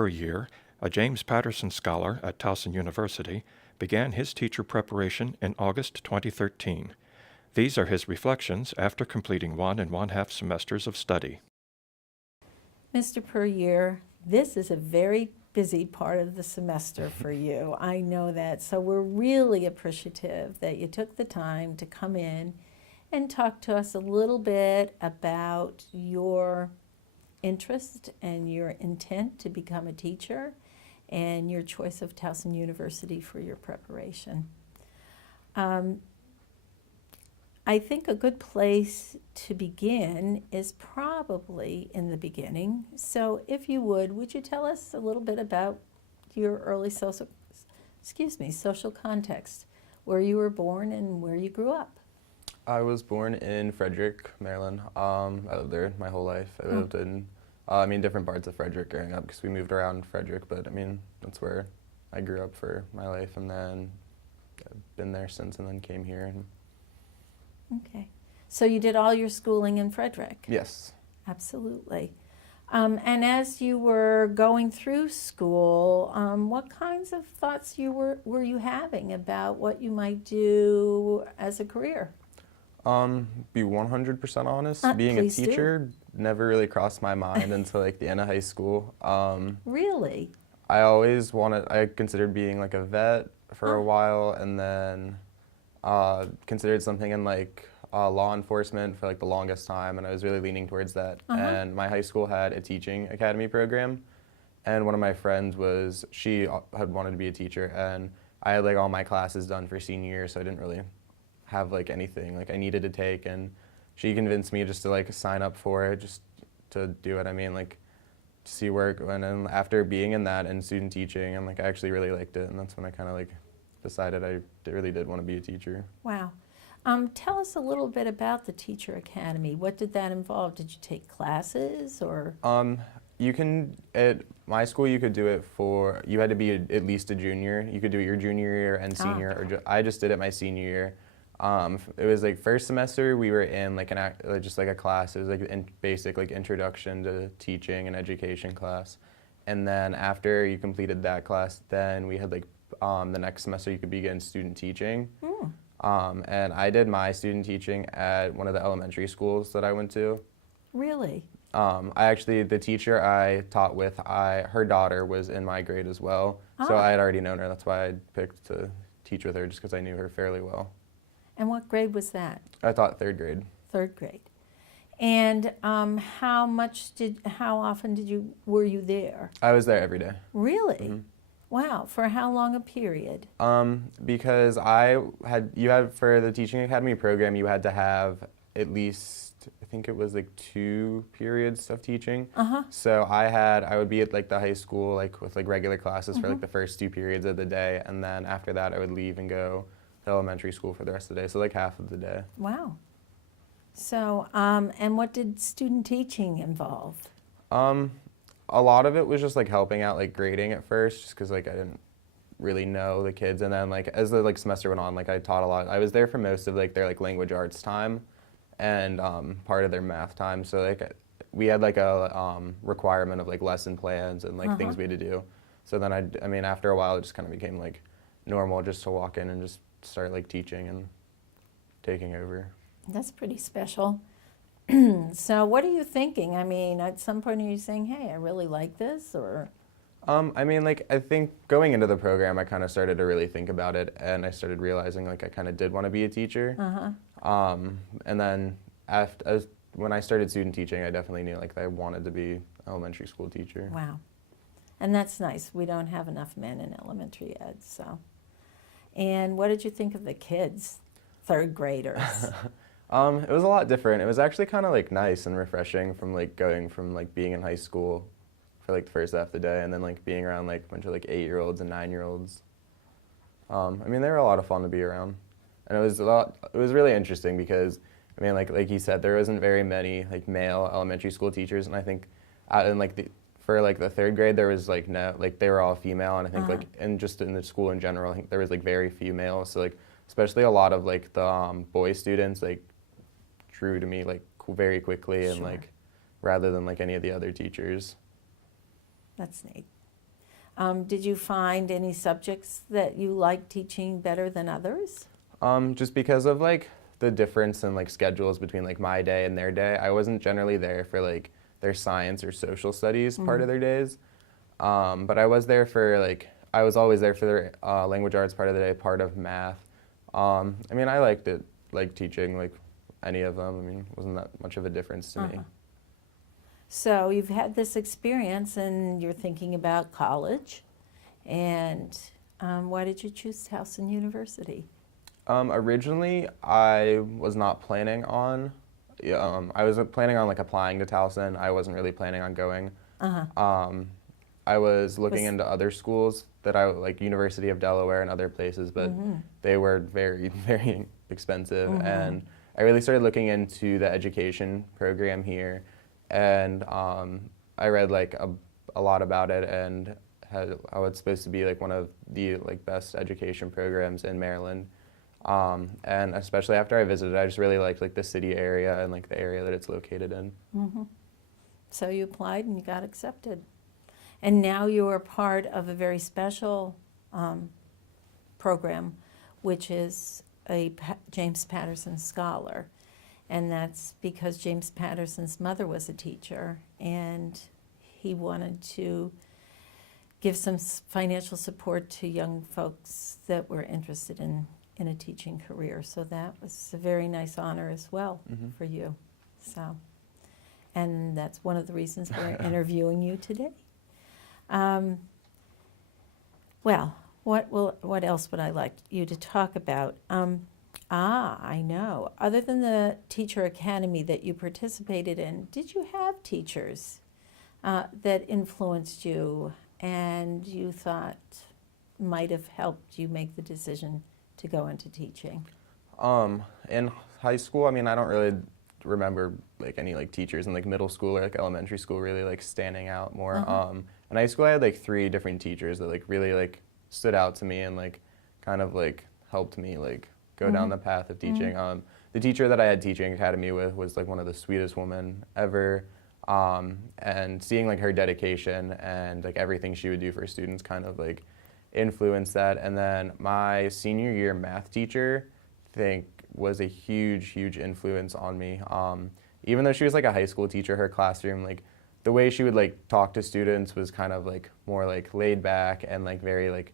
Puryear, a James Patterson scholar at Towson University, began his teacher preparation in August 2013. These are his reflections after completing 1½ semesters of study. Mr. Puryear, this is a very busy part of the semester for you. I know that. So we're really appreciative that you took the time to come in and talk to us a little bit about your interest and your intent to become a teacher and your choice of Towson University for your preparation. I think a good place to begin is probably in the beginning. So if you would you tell us a little bit about your early social context, where you were born and where you grew up? I was born in Frederick, Maryland. I lived there my whole life. I lived in, different parts of Frederick growing up because we moved around Frederick, but that's where I grew up for my life, and then I've been there since and then came here. Okay. So you did all your schooling in Frederick? Yes. Absolutely. And as you were going through school, what kinds of thoughts were you having about what you might do as a career? Be 100% honest, being a teacher never really crossed my mind until like the end of high school. Really? I considered being like a vet for a while, and then considered something in like law enforcement for like the longest time, and I was really leaning towards that. And my high school had a teaching academy program, and one of my friends she had wanted to be a teacher, and I had like all my classes done for senior year, so I didn't really have like anything like I needed to take, and she convinced me just to like sign up for it, just to do it. To see where it went, and after being in that and student teaching, I actually really liked it, and that's when I kind of like decided I really did want to be a teacher. Wow. Tell us a little bit about the Teacher Academy. What did that involve? Did you take classes or? At my school you could do it you had to be at least a junior. You could do it your junior year and senior, or I just did it my senior year. It was like first semester we were in like just like a class. It was like basic like introduction to teaching and education class, and then after you completed that class, then we had like the next semester you could begin student teaching. And I did my student teaching at one of the elementary schools that I went to. Really? The teacher I taught with, her daughter was in my grade as well, so I had already known her. That's why I picked to teach with her, just because I knew her fairly well. And what grade was that? I taught third grade. Third grade. And how often were you there? I was there every day. Really? Mm-hmm. Wow. For how long a period? Because for the teaching academy program, you had to have at least, I think it was like 2 periods of teaching. So I would be at like the high school like with like regular classes for like the first 2 periods of the day, and then after that I would leave and go to elementary school for the rest of the day, so like half of the day. Wow. So, and what did student teaching involve? A lot of it was just like helping out like grading at first, just because like I didn't really know the kids, and then like as the like semester went on, like I taught a lot. I was there for most of like their like language arts time and part of their math time, so like we had like a requirement of like lesson plans and like things we had to do. So then after a while it just kind of became like normal just to walk in and just start like teaching and taking over. That's pretty special. So what are you thinking? At some point are you saying, hey, I really like this, or? I think going into the program, I kind of started to really think about it, and I started realizing like I kind of did want to be a teacher. And then when I started student teaching, I definitely knew like that I wanted to be an elementary school teacher. Wow. And that's nice. We don't have enough men in elementary ed, so. And what did you think of the kids, third graders? It was a lot different. It was actually kind of like nice and refreshing from like going from like being in high school for like the first half of the day, and then like being around like a bunch of like 8-year-olds and 9-year-olds. They were a lot of fun to be around, and it was really interesting because like you said, there wasn't very many like male elementary school teachers, and I think for like the third grade there was like no, like they were all female, and I think like just in the school in general, I think there was like very few males, so like especially a lot of like the boy students like drew to me like very quickly, and like rather than like any of the other teachers. That's neat. Did you find any subjects that you liked teaching better than others? Just because of like the difference in like schedules between like my day and their day, I wasn't generally there for like their science or social studies part of their days. But I was there for like, I was always there for their language arts part of the day, part of math. I mean, I liked it, like teaching like any of them. I mean, it wasn't that much of a difference to me. So you've had this experience and you're thinking about college. And why did you choose Towson University? Originally, I was not planning on, I was planning on like applying to Towson. I wasn't really planning on going. I was looking into other schools that I like University of Delaware and other places, but they were very, very expensive. And I really started looking into the education program here, and I read like a lot about it, and had how it's supposed to be like one of the like best education programs in Maryland. And especially after I visited, I just really liked like the city area and like the area that it's located in. So you applied and you got accepted. And now you are part of a very special program, which is a James Patterson Scholar. And that's because James Patterson's mother was a teacher, and he wanted to give some financial support to young folks that were interested in a teaching career. So that was a very nice honor as well for you. So, and that's one of the reasons we're interviewing you today. Well, what else would I like you to talk about? I know. Other than the Teacher Academy that you participated in, did you have teachers that influenced you and you thought might have helped you make the decision to go into teaching? In high school, I mean, I don't really remember like any like teachers in like middle school or like elementary school really like standing out more. In high school, I had like 3 different teachers that like really like stood out to me and like kind of like helped me like go down the path of teaching. The teacher that I had teaching academy with was like one of the sweetest women ever. And seeing like her dedication and like everything she would do for students kind of like influenced that. And then my senior year math teacher, I think, was a huge influence on me. Even though she was like a high school teacher, her classroom, like the way she would like talk to students was kind of like more like laid back and like very like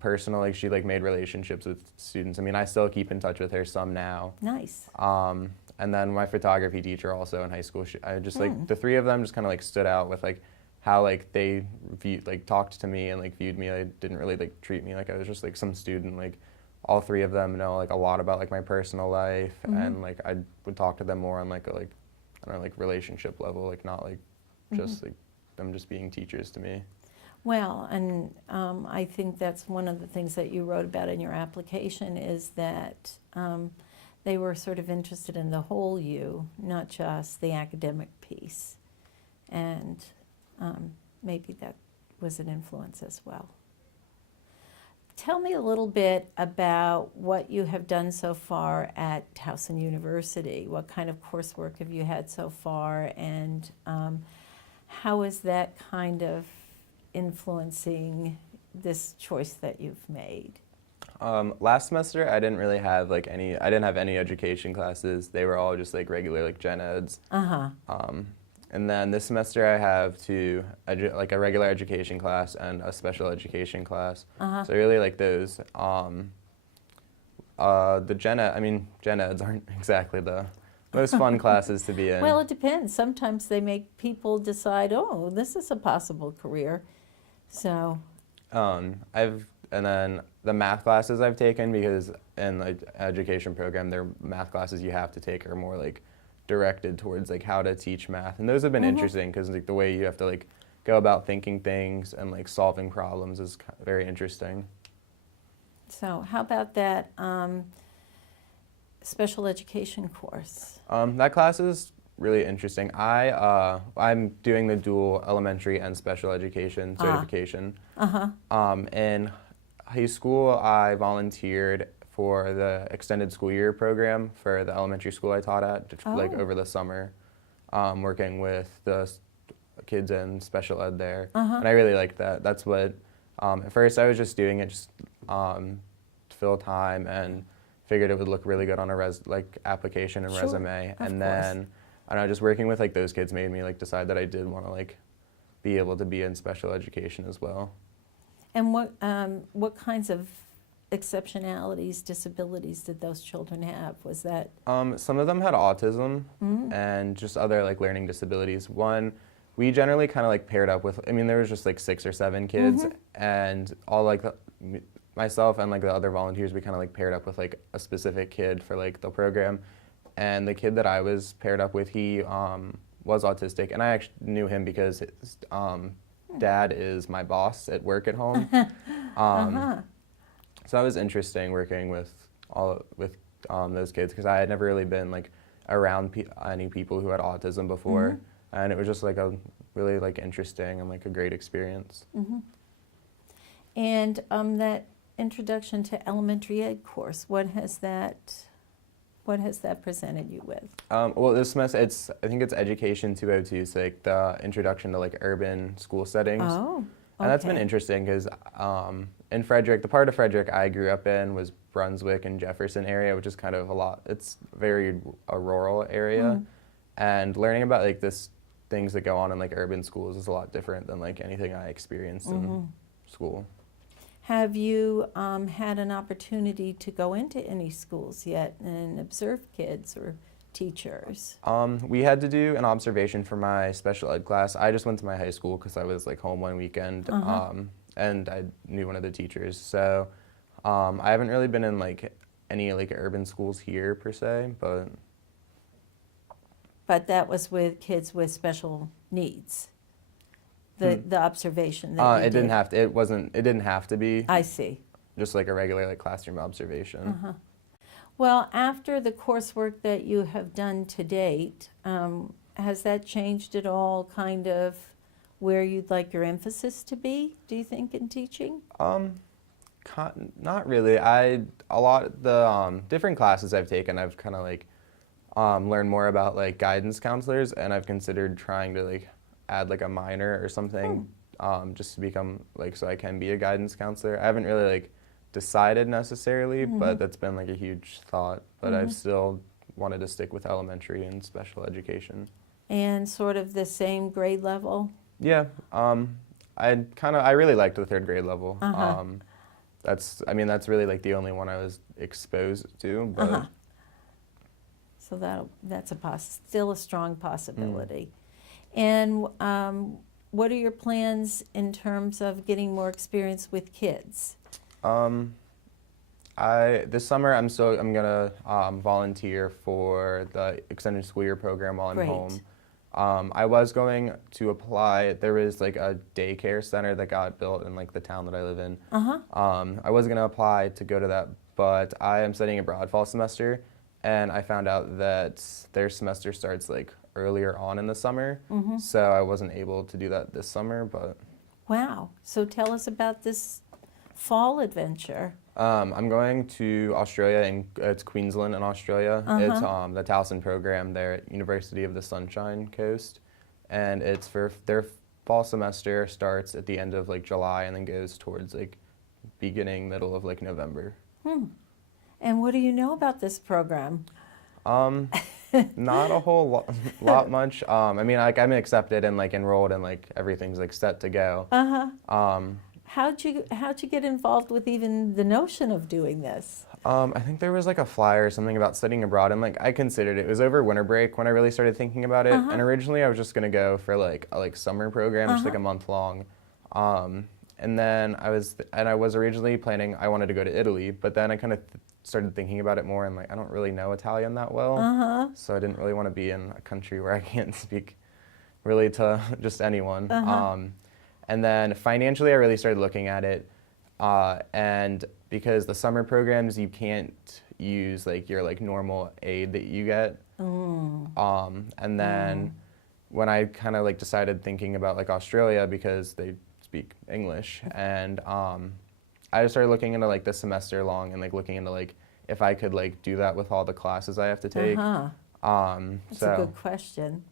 personal. Like she like made relationships with students. I mean, I still keep in touch with her some now. Nice. And then my photography teacher also in high school, I just like the 3 of them just kind of like stood out with like how like they talked to me and like viewed me. I didn't really like treat me like I was just like some student. Like all 3 of them know like a lot about like my personal life, and like I would talk to them more on like a I don't know, like relationship level, like not like just like them just being teachers to me. Well, and I think that's one of the things that you wrote about in your application is that they were sort of interested in the whole you, not just the academic piece. And maybe that was an influence as well. Tell me a little bit about what you have done so far at Towson University. What kind of coursework have you had so far, and how is that kind of influencing this choice that you've made? Last semester, I didn't really have like I didn't have any education classes. They were all just like regular like gen eds. And then this semester I have like a regular education class and a special education class. So I really like those. The gen eds aren't exactly the most fun classes to be in. Well, it depends. Sometimes they make people decide, oh, this is a possible career. So. And then the math classes I've taken, because in the education program, their math classes you have to take are more like directed towards like how to teach math, and those have been interesting because like the way you have to like go about thinking things and like solving problems is very interesting. So how about that special education course? That class is really interesting. I'm doing the dual elementary and special education certification. In high school, I volunteered for the extended school year program for the elementary school I taught at, like over the summer, working with the kids in special ed there, and I really liked that. That's what, at first I was just doing it just to fill time and figured it would look really good on a application and Sure, resume. of And course. then, I don't know, just working with like those kids made me like decide that I did want to like be able to be in special education as well. And what kinds of exceptionalities, disabilities did those children have? Was that? Some of them had autism and just other like learning disabilities. One, we generally kind of like paired up with, I mean, there was just like 6 or 7 kids, and all like myself and like the other volunteers, we kind of like paired up with like a specific kid for like the program. And the kid that I was paired up with, he was autistic, and I actually knew him because his dad is my boss at work at home. So that was interesting working with those kids, because I had never really been like around any people who had autism before, and it was just like a really like interesting and like a great experience. And that introduction to elementary ed course, what has that presented you with? Well, this semester I think it's Education 202, so like the introduction to like urban school settings. Oh, And that's been okay. interesting because in Frederick, the part of Frederick I grew up in was Brunswick and Jefferson area, which is kind of it's very a rural area. And learning about like things that go on in like urban schools is a lot different than like anything I experienced in school. Have you had an opportunity to go into any schools yet and observe kids or teachers? We had to do an observation for my special ed class. I just went to my high school because I was like home one weekend, and I knew one of the teachers. So I haven't really been in like any like urban schools here per se, but that was with kids with special needs. The observation that you it did. didn't have to be I see. just like a regular like classroom observation. Well, after the coursework that you have done to date, has that changed at all, kind of where you'd like your emphasis to be, do you think, in teaching? Not really. The different classes I've taken, I've kind of like learned more about like guidance counselors, and I've considered trying to like add like a minor or something just to become like, so I can be a guidance counselor. I haven't really like decided necessarily, but that's been like a huge thought. But I've still wanted to stick with elementary and special education. And sort of the same grade level? Yeah, I really liked the 3rd grade level. That's really like the only one I was exposed to, but So that's still a strong possibility. And what are your plans in terms of getting more experience with kids? This summer I'm gonna volunteer for the extended school year program while I'm Great. home. I was going to apply. There was like a daycare center that got built in like the town that I live in. I was gonna apply to go to that, but I am studying abroad fall semester, and I found out that their semester starts like earlier on in the summer, so I wasn't able to do that this summer. But Wow. So tell us about this fall adventure. I'm going to Australia, and it's Queensland in Australia. It's the Towson program there at University of the Sunshine Coast, and it's for their fall semester starts at the end of like July and then goes towards like middle of like November. And what do you know about this program? Not a whole lot much. I mean, like I'm accepted and like enrolled and like everything's like set to go. How'd you get involved with even the notion of doing this? I think there was like a flyer or something about studying abroad, and like I considered it. It was over winter break when I really started thinking about it. And originally I was just gonna go for like a summer program, just like a month long. And then I was originally planning, I wanted to go to Italy, but then I kind of started thinking about it more, and like I don't really know Italian that well, so I didn't really want to be in a country where I can't speak really to just anyone. And then financially, I really started looking at it, and because the summer programs, you can't use like your like normal aid that you get. And then when I kind of like decided thinking about like Australia, because they speak English, and I just started looking into like the semester long and like looking into like if I could like do that with all the classes I have to take. That's a good question.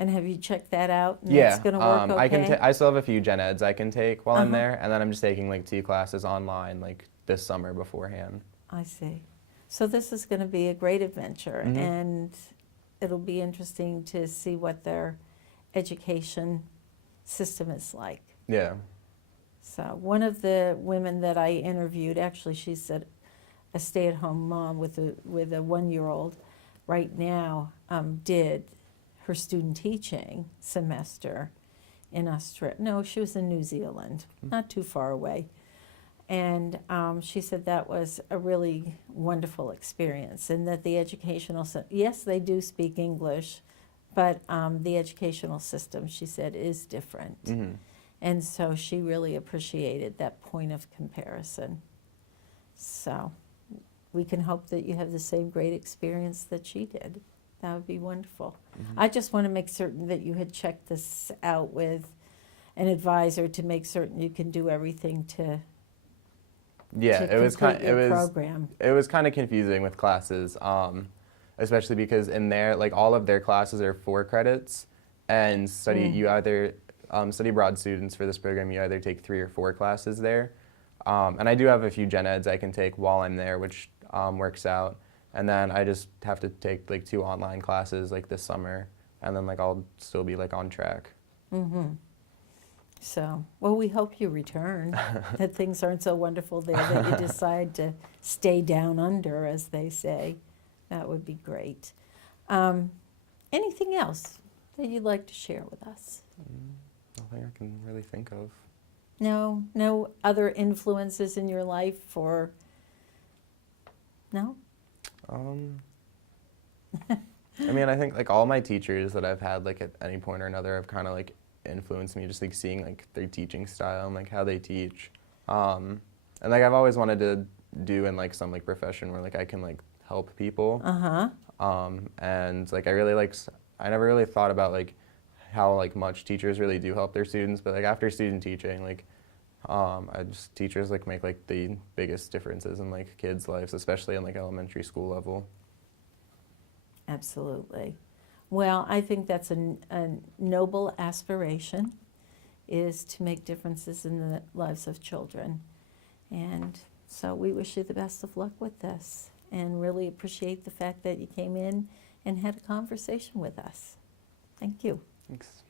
And have you checked that out? And Yeah, that's going to work okay? I still have a few gen eds I can take while I'm Uh-huh. there, and then I'm just taking like 2 classes online like this summer beforehand. I see. So this is going to be a great adventure, Mhm. and it'll be interesting to see what their education system is like. Yeah. So one of the women that I interviewed, actually she's a stay-at-home mom with a 1-year-old right now, did her student teaching semester in Australia. No, she was in New Zealand, not too far away. And she said that was a really wonderful experience, and that the educational yes, they do speak English, but the educational system, she said, is different. Mhm. And so she really appreciated that point of comparison. So we can hope that you have the same great experience that she did. That would be wonderful. I just want to make certain that you had checked this out with an advisor to make certain you can do everything to Yeah, it was complete your program. It was kind of confusing with classes, especially because in there, like all of their classes are 4 credits, and you either study abroad students for this program. You either take 3 or 4 classes there, and I do have a few gen eds I can take while I'm there, which works out. And then I just have to take like 2 online classes like this summer, and then like I'll still be like on track. Mm-hmm. So, well, we hope you return, that things aren't so wonderful there that you decide to stay down under, as they say. That would be great. Anything else that you'd like to share with us? Nothing I can really think of. No other influences in your life, or no? I mean, I think like all my teachers that I've had like at any point or another have kind of like influenced me, just like seeing like their teaching style and like how they teach. And like I've always wanted to do in like some like profession where like I can like help people. And like I never really thought about like how like much teachers really do help their students, but like after student teaching, like teachers like make like the biggest differences in like kids' lives, especially in like elementary school level. Absolutely. Well, I think that's a noble aspiration, is to make differences in the lives of children. And so we wish you the best of luck with this, and really appreciate the fact that you came in and had a conversation with us. Thank you. Thanks.